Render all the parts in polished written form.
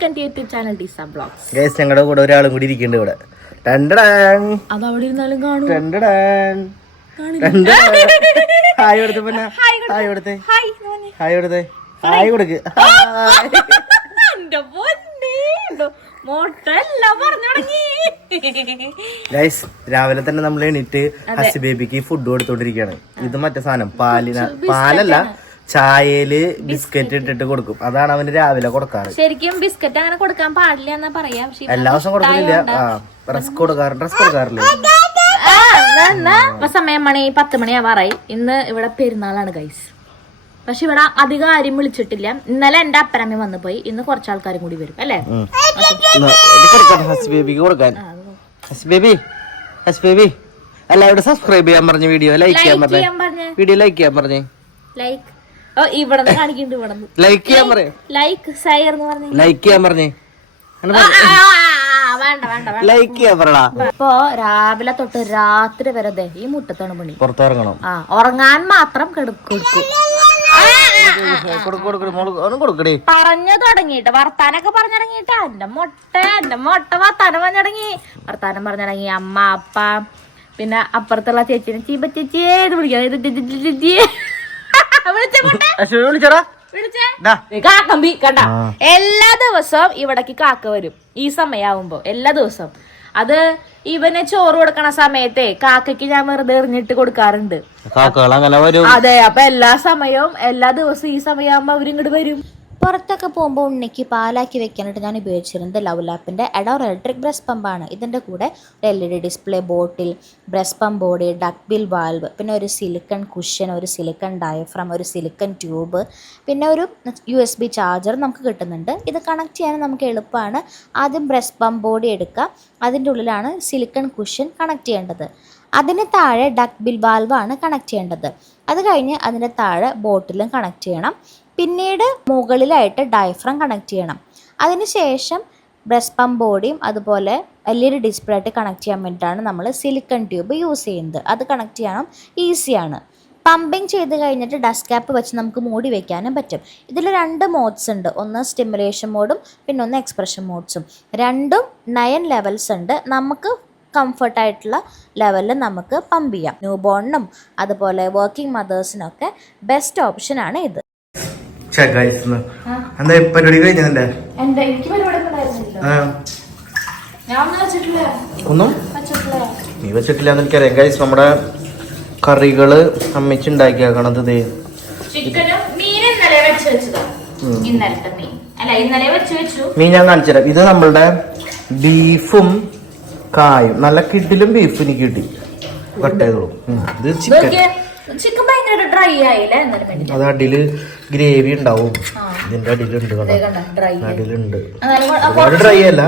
Welcome to YouTube channel ഡിസ blogs. Guys ഞങ്ങളുടെ കൂടെ ഒരാളും കൂടി ഇരിക്കുന്നുണ്ട് ഇവിടെ. അത് അവിടെ ഇരുന്നാലും കാണും. ഹായ് കൊടുത്ത് പിന്നെ ഹായ് കൊടുത്തേ ഹായ് കൊടുത്തേ ഹായ് കൊടുക്ക്. ഗൈസ് രാവിലെ തന്നെ നമ്മൾ എണീറ്റ് ഹസി ബേബിക്ക് ഫുഡ് കൊടുത്തോണ്ടിരിക്കുകയാണ്. ഇത് മറ്റേ സാധനം പാലല്ല, ചായയില് ബിസ്ക്കറ്റ് ഇട്ടിട്ട് കൊടുക്കും. അതാണ് അവന് രാവിലെ കൊടുക്കാറ്. ശരിക്കും ബിസ്ക്കറ്റ് അങ്ങനെ കൊടുക്കാൻ പാടില്ല എന്നാ പറയാ. എല്ലാ ദിവസവും കൊടുക്കുന്നില്ല. ഡ്രസ് കൊടുക്കാറില്ല. സമയം 10 മണിയാവാറായി. ഇന്ന് ഇവിടെ പെരുന്നാളാണ് ഗൈസ്. പക്ഷെ ഇവിടെ അധികം ആരും വിളിച്ചിട്ടില്ല. ഇന്നലെ എന്റെ അപ്പനമ്മ വന്നു പോയി. ഇന്ന് കുറച്ച് ആൾക്കാരും കൂടി വരും അല്ലേ? എല്ലാവരും സബ്സ്ക്രൈബ് ചെയ്യാൻ പറഞ്ഞ വീഡിയോ ലൈക്ക് ചെയ്യാൻ പറഞ്ഞേ. വീഡിയോ ലൈക്ക് ചെയ്യാൻ പറഞ്ഞേ. ലൈക്ക് ഇവിടെ കാണിക്കുന്നുണ്ട്. ഇവിടെ ലൈക്ക് ചെയ്യാൻ പറയേ. ലൈക്ക് ഷെയർ എന്ന് പറഞ്ഞു. ലൈക്ക് ചെയ്യാൻ പറഞ്ഞേ. ലൈക്ക് ചെയ്യാൻ പറടാ. ഇപ്പൊ രാവിലെ തൊട്ട് രാത്രി വരെ ഈ മുറ്റത്താണ് പണി. പുറത്തിറങ്ങണം. ഉറങ്ങാൻ മാത്രം കൊടുക്കും. പറഞ്ഞു തുടങ്ങിട്ട് വർത്താനൊക്കെ പറഞ്ഞു തുടങ്ങിട്ട് എന്റെ മൊട്ട വർത്താനം പറഞ്ഞു തുടങ്ങി. വർത്താനം പറഞ്ഞു തുടങ്ങി. അമ്മ, അപ്പ, പിന്നെ അപ്പുറത്തുള്ള ചേച്ചിനെ ചീപ്പ ചേച്ചിയെ കാക്കമ്പി കണ്ട. എല്ലാ ദിവസവും ഇവിടേക്ക് കാക്ക വരും ഈ സമയാവുമ്പോ. എല്ലാ ദിവസവും അത് ഇവന് ചോറ് കൊടുക്കണ സമയത്തെ കാക്കയ്ക്ക് ഞാൻ വെറുതെ എറിഞ്ഞിട്ട് കൊടുക്കാറുണ്ട്. അതെ, അപ്പൊ എല്ലാ സമയവും എല്ലാ ദിവസവും ഈ സമയമാകുമ്പോ അവരിങ്ങോട്ട് വരും. പുറത്തൊക്കെ പോകുമ്പോൾ ഉണ്ണിക്ക് പാലാക്കി വെക്കാനായിട്ട് ഞാൻ ഉപയോഗിച്ചിരുന്നത് ലവ് ലാപ്പിൻ്റെ എഡോർ ഇലക്ട്രിക് ബ്രസ്റ്റ് പമ്പാണ്. ഇതിൻ്റെ കൂടെ ഒരു LED display, bottle, breast pump body, duck bill valve, പിന്നെ ഒരു സിലിക്കൺ കുഷൻ, ഒരു സിലിക്കൺ ഡയഫ്രം, ഒരു സിലിക്കൺ ട്യൂബ്, പിന്നെ ഒരു USB ചാർജർ നമുക്ക് കിട്ടുന്നുണ്ട്. ഇത് കണക്ട് ചെയ്യാൻ നമുക്ക് എളുപ്പമാണ്. ആദ്യം ബ്രസ്റ്റ് പമ്പ് ബോഡി എടുക്കുക. അതിൻ്റെ ഉള്ളിലാണ് സിലിക്കൺ കുഷൻ കണക്ട് ചെയ്യേണ്ടത്. അതിന് താഴെ ഡക്ക് ബിൽ വാൽവാണ് കണക്ട് ചെയ്യേണ്ടത്. അത് കഴിഞ്ഞ് അതിൻ്റെ താഴെ ബോട്ടിലും കണക്ട് ചെയ്യണം. പിന്നീട് മുകളിലായിട്ട് ഡയഫ്രം കണക്ട് ചെയ്യണം. അതിനുശേഷം ബ്രസ്റ്റ് പമ്പ് ബോഡിയും അതുപോലെ LED ഡിസ്പ്ലേ ആയിട്ട് കണക്ട് ചെയ്യാൻ വേണ്ടിയിട്ടാണ് നമ്മൾ സിലിക്കൺ ട്യൂബ് യൂസ് ചെയ്യുന്നത്. അത് കണക്ട് ചെയ്യണം, ഈസിയാണ്. പമ്പിങ് ചെയ്ത് കഴിഞ്ഞിട്ട് ഡസ്റ്റ് ക്യാപ്പ് വെച്ച് നമുക്ക് മൂടി വയ്ക്കാനും പറ്റും. ഇതിൽ 2 മോഡ്സ് ഉണ്ട്. ഒന്ന് സ്റ്റിമുലേഷൻ മോഡും പിന്നെ ഒന്ന് എക്സ്പ്രഷൻ മോഡ്സും. രണ്ടും 9 ലെവൽസ് ഉണ്ട്. നമുക്ക് കംഫർട്ടായിട്ടുള്ള ലെവലിൽ നമുക്ക് പമ്പ് ചെയ്യാം. ന്യൂ ബോണിനും അതുപോലെ വർക്കിംഗ് മദേഴ്സിനൊക്കെ ബെസ്റ്റ് ഓപ്ഷനാണ് ഇത്. എന്താ പരിപാടി കഴിഞ്ഞതിന്റെ ഒന്നും നീ വെച്ചിട്ടില്ല എന്ന് എനിക്കറിയാം. ഗൈസ് നമ്മുടെ കറികള് അമ്മച്ചുണ്ടാക്കിയാക്കണത് മീൻ ഞാൻ കാണിച്ചുതരാം. ഇത് നമ്മളുടെ ബീഫും കായും. നല്ല കിഡിലും ബീഫ് എനിക്ക് കിട്ടി. കട്ട് ചെയ്തോളൂ. ഇത് ചിക്കൻ അത് അടിയില് ഗ്രേവി ഉണ്ടാവും. ഇതിന്റെ അടിയിലുണ്ട്. അടിയിലുണ്ട്. ഡ്രൈ അല്ല,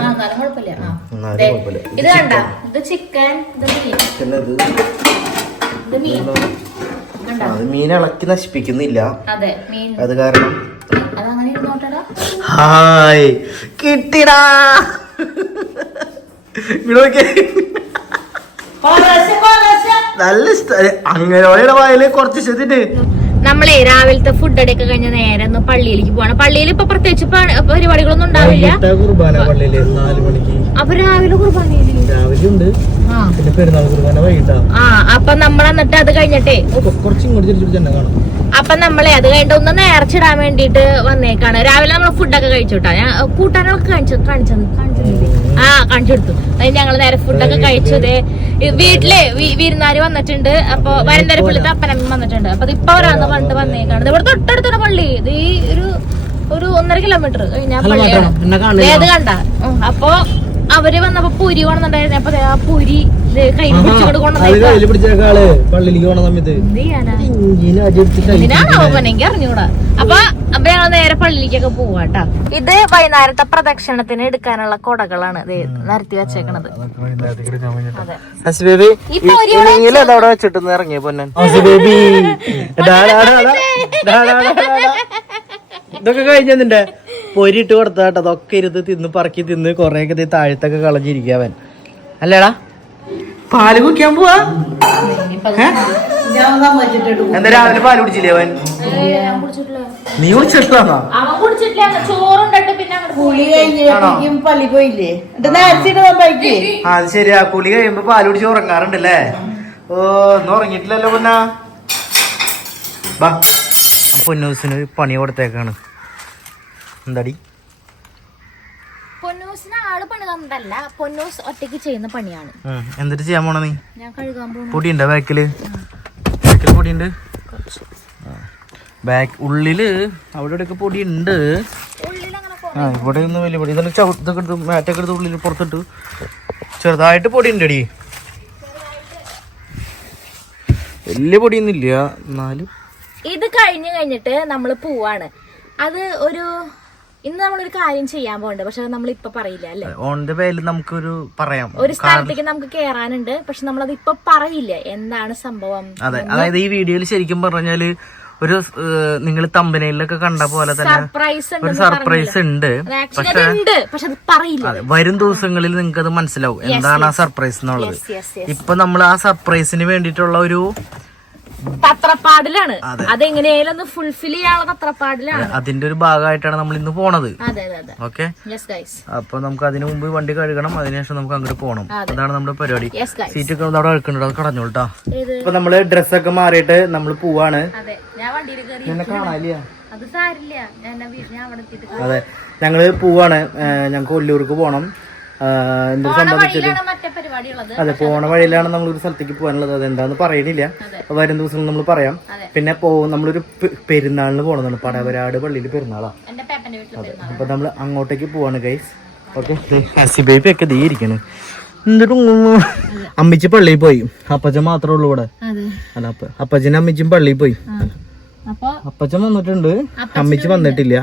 അത് മീൻ ഇളക്കി നശിപ്പിക്കുന്നില്ല. അത് കാരണം ഹായ് കിട്ടിടാ. നല്ല ഇഷ്ടം. അങ്ങനെയുള്ള വായില് കുറച്ച് ഇഷ്ടത്തിട്ട് നമ്മളെ രാവിലത്തെ ഫുഡ് അടിയൊക്കെ കഴിഞ്ഞ നേരെ ഒന്ന് പള്ളിയിലേക്ക് പോവാണ്. പള്ളിയിൽ ഇപ്പൊ പ്രത്യേകിച്ച് പരിപാടികളൊന്നും ഉണ്ടാവില്ല. അപ്പൊ രാവിലെ കുർബാനയില് അപ്പൊ നമ്മൾ എന്നിട്ട് അത് കഴിഞ്ഞിട്ടേ അപ്പൊ നമ്മളെ അത് കഴിഞ്ഞിട്ട് ഒന്ന് നേർച്ചിടാൻ വേണ്ടിട്ട് വന്നേക്കാണ്. രാവിലെ നമ്മൾ ഫുഡൊക്കെ കഴിച്ചുട്ടാ. ഞാൻ കൂട്ടാനൊക്കെ കാണിച്ചെടുത്തു. ഞങ്ങള് നേരെ ഫുഡൊക്കെ കഴിച്ചത്. വീട്ടിലെ വിരുന്നാര് വന്നിട്ടുണ്ട്. അപ്പൊ വരന്തരപ്പള്ളിത്തെ അപ്പനമ്മ വന്നിട്ടുണ്ട്. അപ്പൊ ഇപ്പൊ ഒരാന്ന് പണ്ട് വന്നേക്കാണ്. ഇവിടെ തൊട്ടടുത്താണ് പള്ളി. ഇത് ഈ ഒരു 1.5 കിലോമീറ്റർ കഴിഞ്ഞാൽ പള്ളിയാണ്. ഏത് കണ്ട. അപ്പൊ അവര് വന്നപ്പോ പുരി കൊണ്ടുണ്ടായിരുന്നു. അപ്പൊ ആ പുരി കയ്യിൽ പിടിച്ചുകൊണ്ട് കൊണ്ടുവന്നെങ്കിൽ അറിഞ്ഞൂടാ. അപ്പൊ ഞങ്ങൾ നേരെ പള്ളിയിലേക്കൊക്കെ പോവാട്ടോ. ഇത് വൈകുന്നേരത്തെ പ്രദക്ഷിണത്തിന് എടുക്കാനുള്ള കൊടകളാണ് നിരത്തി വെച്ചേക്കണത്. ഇതൊക്കെ കഴിഞ്ഞതിന്റെ പൊരിട്ട് കൊടുത്താട്ടോ. അതൊക്കെ ഇരുന്ന് തിന്ന് പറക്കി തിന്ന് കൊറേയൊക്കെ താഴത്തൊക്കെ കളഞ്ഞിരിക്കാവൻ അല്ലേടാ. പാല് കുടിക്കാൻ പോവാ. എന്താ രാവിലെ പാല് കുടിച്ചില്ലേ അവൻ? നീ കുടിച്ചിട്ടില്ല. ചോറുണ്ടിട്ട് പിന്നെ കുളി കഴിഞ്ഞപ്പോഴേക്കും പള്ളി പോയില്ലേ നേരത്തെ അത് ശരിയാ, കുളി കഴിയുമ്പോ പാല് കുടിച്ച് ഉറങ്ങാറുണ്ടല്ലേ? ഓ, ഒന്നും ഉറങ്ങിയിട്ടില്ലല്ലോ പൊന്നാ. ബാ, പൊന്നൂസിന് പണി കൊടുത്തേക്കാണ്. എന്താടി? പൊന്നൂസിന് ആള് പണി തന്നതല്ല, പൊന്നൂസ് ഒറ്റയ്ക്ക് ചെയ്യുന്ന പണിയാണ്. എന്നിട്ട് ചെയ്യാൻ പോണ നീ? ഞാൻ കഴുകാൻ പോകും. പൊടിയുണ്ടോ ബാക്കില്? പൊടിയുണ്ട് ബാക്ക്, ഉള്ളില് അവിടെ ഇവിടെയൊക്കെ പൊടി ഉണ്ട്. ഇവിടെ ഒന്നും വലിയ പൊടി, ഇതൊക്കെ ഇതൊക്കെ എടുത്ത് മാറ്റൊക്കെ എടുത്ത് ഉള്ളിൽ പുറത്തിട്ട് ചെറുതായിട്ട് പൊടി ഉണ്ടടി. വലിയ പൊടിയൊന്നും ഇല്ല, എന്നാലും ഇത് കഴിഞ്ഞിട്ട് നമ്മള് പോവാണ്. അത് ഇന്ന് നമ്മളൊരു കാര്യം ചെയ്യാൻ പോകണ്ട്, പക്ഷെ നമ്മൾ ഇപ്പൊ പറയില്ല അല്ലേ? ഓണിന്റെ പേരിൽ നമുക്കൊരു പറയാം, ഒരു സ്ഥലത്തേക്ക് നമുക്ക് കേറാനുണ്ട്, പക്ഷെ നമ്മളത് ഇപ്പൊ പറയില്ല എന്താണ് സംഭവം. അതെ, അതായത് ഈ വീഡിയോയിൽ ശരിക്കും പറഞ്ഞാല് ഒരു നിങ്ങൾ തമ്പനയിലൊക്കെ കണ്ട പോലെ തന്നെ ഒരു സർപ്രൈസ് ഉണ്ട്. പക്ഷെ അത് പറയില്ല. വരും ദിവസങ്ങളിൽ നിങ്ങൾക്ക് അത് മനസ്സിലാവും എന്താണ് ആ സർപ്രൈസ് എന്നുള്ളത്. ഇപ്പൊ നമ്മൾ ആ സർപ്രൈസിന് വേണ്ടിയിട്ടുള്ള ഒരു തത്രപ്പാടിലാണ്. അതെങ്ങനെയായാലും ഒന്ന് ഫുൾഫിൽ ചെയ്യാനുള്ള തത്രപ്പാടിലാണ്. അതിന്റെ ഒരു ഭാഗമായിട്ടാണ് നമ്മൾ ഇന്ന് പോണത്. ഓക്കെ, അപ്പൊ നമുക്ക് അതിനു മുമ്പ് വണ്ടി കഴുകണം, അതിനുശേഷം നമുക്ക് അങ്ങോട്ട് പോകണം. അതാണ് നമ്മുടെ പരിപാടി. സീറ്റൊക്കെ അവിടെ അഴുക്കുന്നുണ്ട്, അത് കടഞ്ഞോട്ടാ. ഇപ്പൊ നമ്മള് ഡ്രസ്സൊക്കെ മാറിയിട്ട് നമ്മൾ പോവാണ്. അതെ, ഞങ്ങള് പോവാണ്. ഞങ്ങക്ക് കൊല്ലൂർക്ക് പോണം. എന്തൊരു സംബന്ധിച്ചത് അതെ, പോണ വഴിയിലാണ് നമ്മളൊരു സ്ഥലത്തേക്ക് പോകാനുള്ളത്. അതെന്താന്ന് പറയണില്ല, വരും ദിവസം നമ്മൾ പറയാം. പിന്നെ നമ്മളൊരു പെരുന്നാളിന് പോണതാണ്, പടവരാട് പള്ളിയിൽ പെരുന്നാളാ. അതെ, അപ്പൊ നമ്മൾ അങ്ങോട്ടേക്ക് പോവാണ് ഗൈസ്. ഓക്കെ, ഹസിബേബി ഒക്കെ ദേ ഇരിക്കണ്. എന്നിട്ടും അമ്മിച്ച് പള്ളിയിൽ പോയി, അപ്പച്ചൻ മാത്രമേ ഉള്ളൂ ഇവിടെ. അല്ല, അപ്പച്ചനും അമ്മിച്ചും പള്ളിയിൽ പോയി. അപ്പച്ചൻ വന്നിട്ടുണ്ട്, അമ്മിച്ച് വന്നിട്ടില്ല.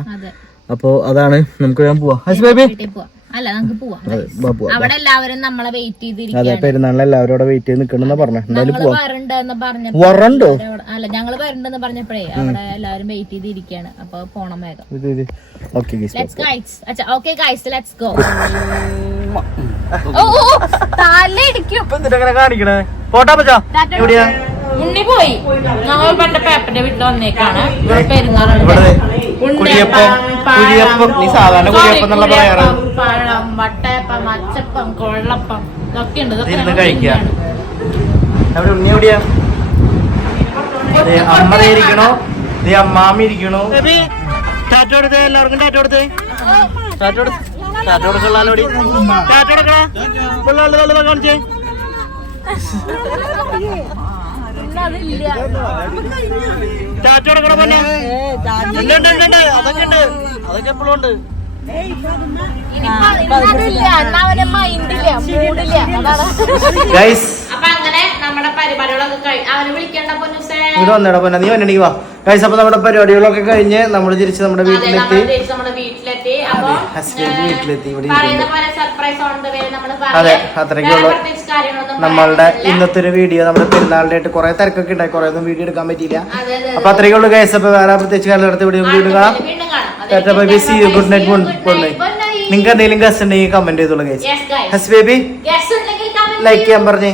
അപ്പൊ അതാണ്, നമുക്ക് ഞാൻ പോവാം. ഹസിബേബി അവിടെ എല്ലാവരും നമ്മളെ വെയിറ്റ് ചെയ്തിരിക്കും. അതെ, പെരുന്നാളിൽ എല്ലാവരും അവിടെ വെയിറ്റ് ചെയ്ത് നിൽക്കണെന്ന് പറഞ്ഞു. എന്തായാലും വരണ്ടോ? അല്ല, ഞങ്ങള് വരണ്ടെന്ന് പറഞ്ഞപ്പോഴേ അവിടെ എല്ലാവരും വെയിറ്റ് ചെയ്തിരിക്കാണ്. അപ്പൊ പോണം വേഗം. കാണിക്കണേ ഫോട്ടോ പറ്റാ എവിടെയാ? ഉണ്ണി പോയി. ഞങ്ങൾ പണ്ട് പേപ്പറിന്റെ വീട്ടിൽ വന്നേക്കാണ്. പെരുന്നാളുണ്ട്. നീ സാധാരണ കുഴിയപ്പം എന്നുള്ള പറയാറ്. പഴം, വട്ടയപ്പം, അച്ചപ്പം, കൊള്ളപ്പം ഇതൊക്കെ ഉണ്ട്. ഇതൊക്കെ കഴിക്കാം. അവിടെ ഉണ്ണി എവിടെയാ? അമ്മ ഇരിക്കണോ? അമ്മാമ്മ ഇരിക്കണോ? ടാറ്റ കൊടുത്തേ, എല്ലാവർക്കും ടാറ്റ കൊടുത്തേ. ടാറ്റ കൊടുക്കലോടി, ടാറ്റ കൊടുക്കണോ? കാണിച്ചേ. ടാറ്റ കൊടുക്കണോ? പോലെ അതൊക്കെ ഉണ്ട്, അതൊക്കെ എപ്പോഴും ഉണ്ട്. അപ്പൊ അങ്ങനെ നമ്മുടെ പരിപാടികളൊക്കെ ഇവിടെ വന്നേടാ പൊന്ന, നീ വന്നിട്ടുണ്ടെങ്കിൽ വാ ഗൈസ്. അപ്പൊ നമ്മുടെ പരിപാടികളൊക്കെ കഴിഞ്ഞ് നമ്മൾ തിരിച്ച് നമ്മുടെ വീട്ടിലെത്തി. അതെ, അത്രയ്ക്കുള്ളൂ നമ്മളുടെ ഇന്നത്തെ ഒരു വീഡിയോ. നമ്മുടെ പെരുന്നാളിന്റെ ആയിട്ട് കുറെ തിരക്കൊക്കെ ഉണ്ടായി, കുറെ ഒന്നും വീഡിയോ എടുക്കാൻ പറ്റിയില്ല. അപ്പൊ അത്രയ്ക്കുള്ളൂ ഗൈസ്. അപ്പൊ വേറെ പ്രത്യേകിച്ച് കാലം അടുത്ത വീഡിയോ കാണാം. Good night. നിങ്ങൾക്ക് എന്തെങ്കിലും ഗസ്റ്റ് ഉണ്ടെങ്കിൽ കമന്റ് ചെയ്തോളൂ ഗൈസ്. ഹസ് ബേബി ലൈക്ക് ചെയ്യാൻ പറഞ്ഞേ.